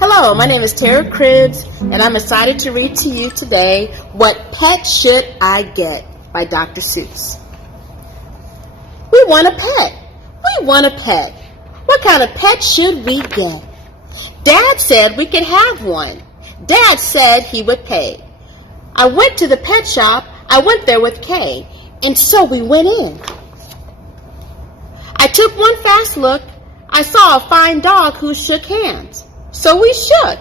Hello, my name is Tara Cribbs, and I'm excited to read to you today, What Pet Should I Get by Dr. Seuss. We want a pet. We want a pet. What kind of pet should we get? Dad said we could have one. Dad said he would pay. I went to the pet shop. I went there with Kay, and so we went in. I took one fast look. I saw a fine dog who shook hands. So we shook.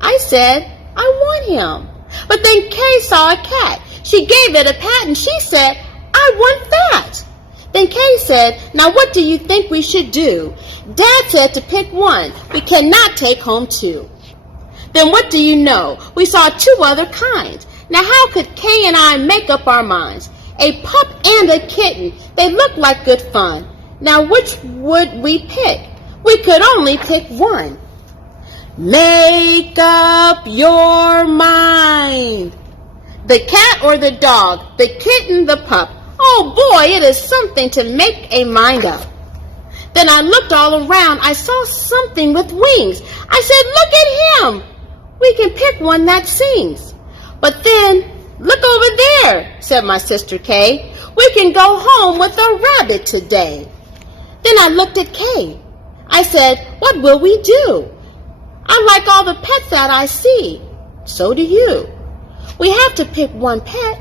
I said, I want him. But then Kay saw a cat. She gave it a pat and she said, I want that. Then Kay said, now what do you think we should do? Dad said to pick one. We cannot take home two. Then what do you know? We saw two other kinds. Now how could Kay and I make up our minds? A pup and a kitten. They look like good fun. Now which would we pick? We could only pick one. Make up your mind. The cat or the dog, the kitten, the pup. Oh boy, it is something to make a mind up. Then I looked all around. I saw something with wings. I said, look at him. We can pick one that sings. But then, look over there, said my sister Kay. We can go home with a rabbit today. Then I looked at Kay. I said, what will we do? I like all the pets that I see. So do you. We have to pick one pet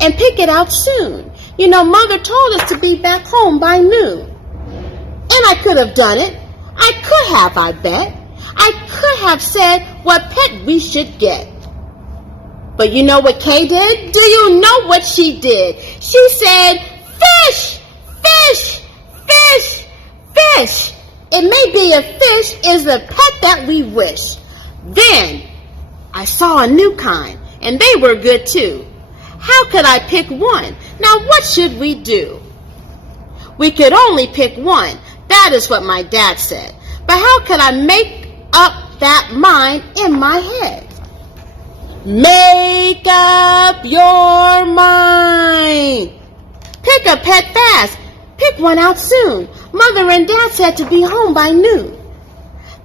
and pick it out soon. You know, Mother told us to be back home by noon. And I could have done it. I could have, I bet. I could have said what pet we should get. But you know what Kay did? Do you know what she did? She said, fish, fish, fish, fish. It may be a fish is the pet that we wish. Then I saw a new kind, and they were good too. How could I pick one? Now what should we do? We could only pick one. That is what my dad said. But how could I make up that mind in my head? Make up your mind. Pick a pet fast. Pick one out soon. Mother and Dad said to be home by noon.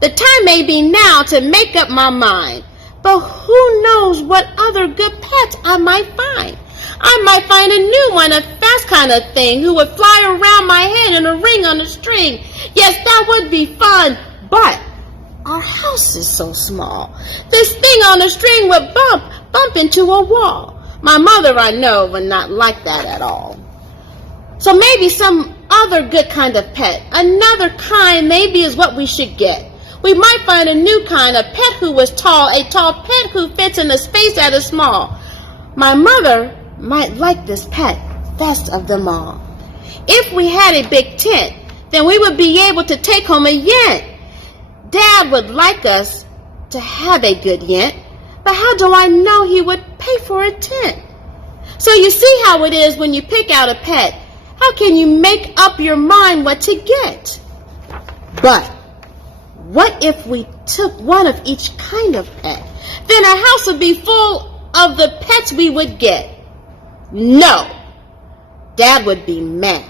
The time may be now to make up my mind. But who knows what other good pets I might find? I might find a new one, a fast kind of thing, who would fly around my head in a ring on a string. Yes, that would be fun, but our house is so small. This thing on a string would bump into a wall. My mother, I know, would not like that at all. So maybe some other good kind of pet, another kind maybe is what we should get. We might find a new kind, a pet who was tall, a tall pet who fits in a space that is small. My mother might like this pet best of them all. If we had a big tent, then we would be able to take home a yent. Dad would like us to have a good yent, but how do I know he would pay for a tent? So you see how it is when you pick out a pet. How can you make up your mind what to get? But what if we took one of each kind of pet? Then our house would be full of the pets we would get. No, Dad would be mad.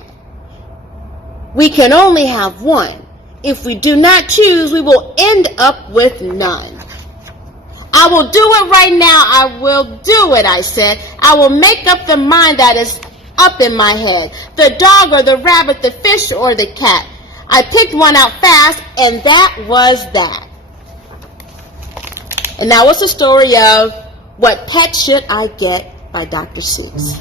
We can only have one. If we do not choose, we will end up with none. I will do it right now. I will do it, I said. I will make up the mind that is up in my head. The dog or the rabbit, the fish or the cat. I picked one out fast, and that was that. And now it's the story of What Pet Should I Get by Dr. Seuss.